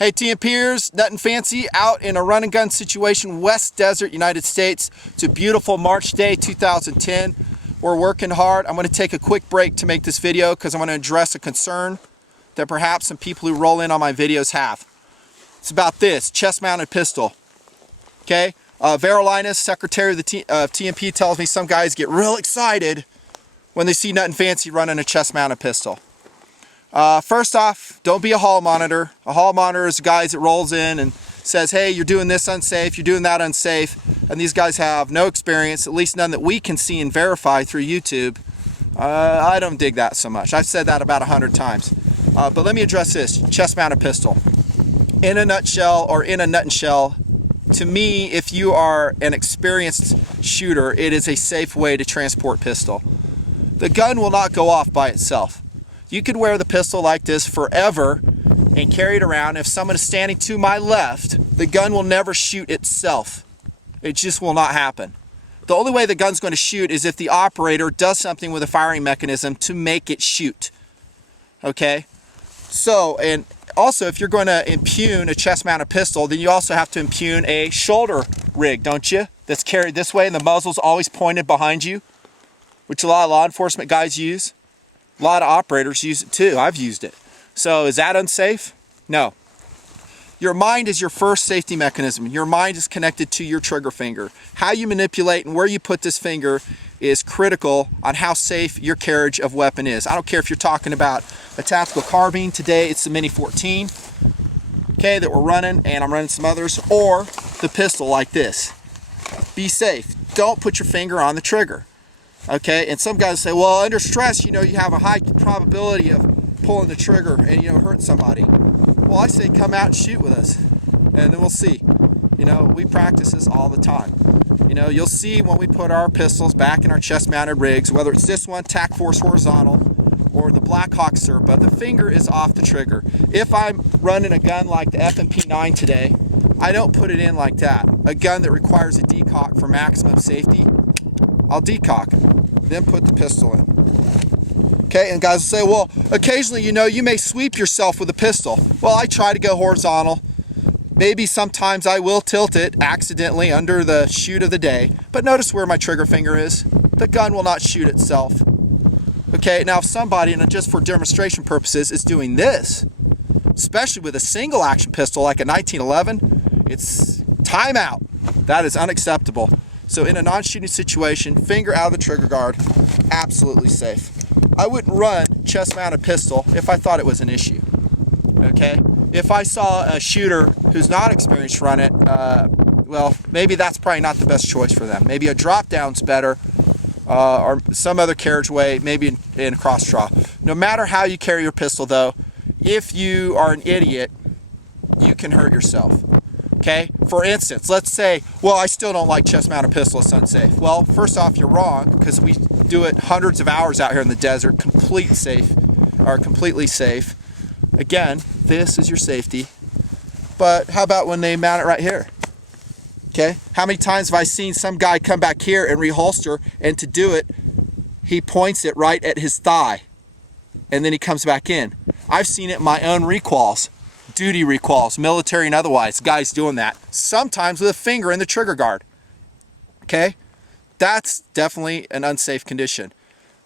Hey TMPers, Nut and Fancy out in a run and gun situation, West Desert, United States. It's a beautiful March day, 2010. We're working hard. I'm going to take a quick break to make this video because I'm going to address a concern that perhaps some people who roll in on my videos have. It's about this, chest-mounted pistol. Okay, Verolinus, secretary of the TMP, tells me some guys get real excited when they see Nut and Fancy running a chest-mounted pistol. First off, don't be a hall monitor. A hall monitor is a guy that rolls in and says, hey, you're doing this unsafe, you're doing that unsafe, and these guys have no experience, at least none that we can see and verify through YouTube. I don't dig that so much. I've said that about 100 times. But let me address this, chest-mounted pistol. In a nutshell, or in a nut and shell, to me, if you are an experienced shooter, it is a safe way to transport pistol. The gun will not go off by itself. You could wear the pistol like this forever and carry it around. If someone is standing to my left, the gun will never shoot itself. It just will not happen. The only way the gun's going to shoot is if the operator does something with a firing mechanism to make it shoot. Okay? So, and also if you're going to impugn a chest-mounted pistol, then you also have to impugn a shoulder rig, don't you? That's carried this way and the muzzle's always pointed behind you, which a lot of law enforcement guys use. A lot of operators use it too. I've used it. So is that unsafe? No. Your mind is your first safety mechanism. Your mind is connected to your trigger finger. How you manipulate and where you put this finger is critical on how safe your carriage of weapon is. I don't care if you're talking about a tactical carbine. Today it's the Mini 14, okay, that we're running, and I'm running some others, or the pistol like this. Be safe. Don't put your finger on the trigger. Okay, and some guys say, well, under stress, you have a high probability of pulling the trigger and, hurt somebody. Well, I say come out and shoot with us, and then we'll see. We practice this all the time. You'll see when we put our pistols back in our chest-mounted rigs, whether it's this one, tac-force horizontal, or the Black Hawk Serpa, the finger is off the trigger. If I'm running a gun like the F&P 9 today, I don't put it in like that. A gun that requires a decock for maximum safety, I'll decock, then put the pistol in. Okay, and guys will say, well, occasionally, you may sweep yourself with a pistol. Well, I try to go horizontal. Maybe sometimes I will tilt it accidentally under the shoot of the day, but notice where my trigger finger is. The gun will not shoot itself. Okay, now if somebody, and just for demonstration purposes, is doing this, especially with a single action pistol like a 1911, it's timeout. That is unacceptable. So in a non-shooting situation, finger out of the trigger guard, absolutely safe. I wouldn't run chest-mounted pistol if I thought it was an issue, okay? If I saw a shooter who's not experienced run it, well, maybe that's probably not the best choice for them. Maybe a drop-down's better, or some other carriageway, maybe in cross-draw. No matter how you carry your pistol, though, if you are an idiot, you can hurt yourself. Okay, for instance, let's say, well, I still don't like chest-mounted pistol, it's unsafe. Well, first off, you're wrong, because we do it hundreds of hours out here in the desert, completely safe. Again, this is your safety. But how about when they mount it right here? Okay, how many times have I seen some guy come back here and reholster, and to do it, he points it right at his thigh, and then he comes back in. I've seen it in my own requals. Duty requals, military and otherwise, guys doing that, sometimes with a finger in the trigger guard. Okay, that's definitely an unsafe condition,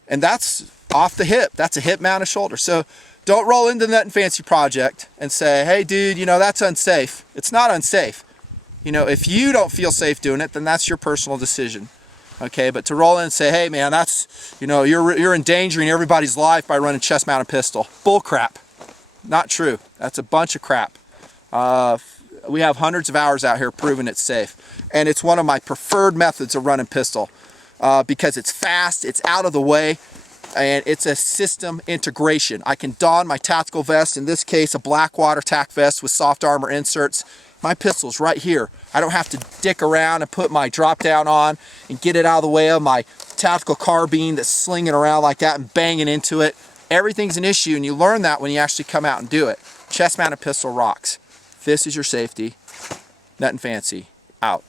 and that's off the hip. That's a hip mounted shoulder. So don't roll into the Nut and Fancy project and say, hey dude, that's unsafe. It's not unsafe. If you don't feel safe doing it, then that's your personal decision. Okay, but to roll in and say, hey man, that's, you're endangering everybody's life by running chest mounted pistol, bull crap. Not true. That's a bunch of crap. We have hundreds of hours out here proving it's safe. And it's one of my preferred methods of running pistol because it's fast, it's out of the way, and it's a system integration. I can don my tactical vest, in this case a Blackwater tac vest with soft armor inserts. My pistol's right here. I don't have to dick around and put my drop down on and get it out of the way of my tactical carbine that's slinging around like that and banging into it. Everything's an issue, and you learn that when you actually come out and do it. Chest-mounted pistol rocks. This is your safety. Nut and Fancy, out.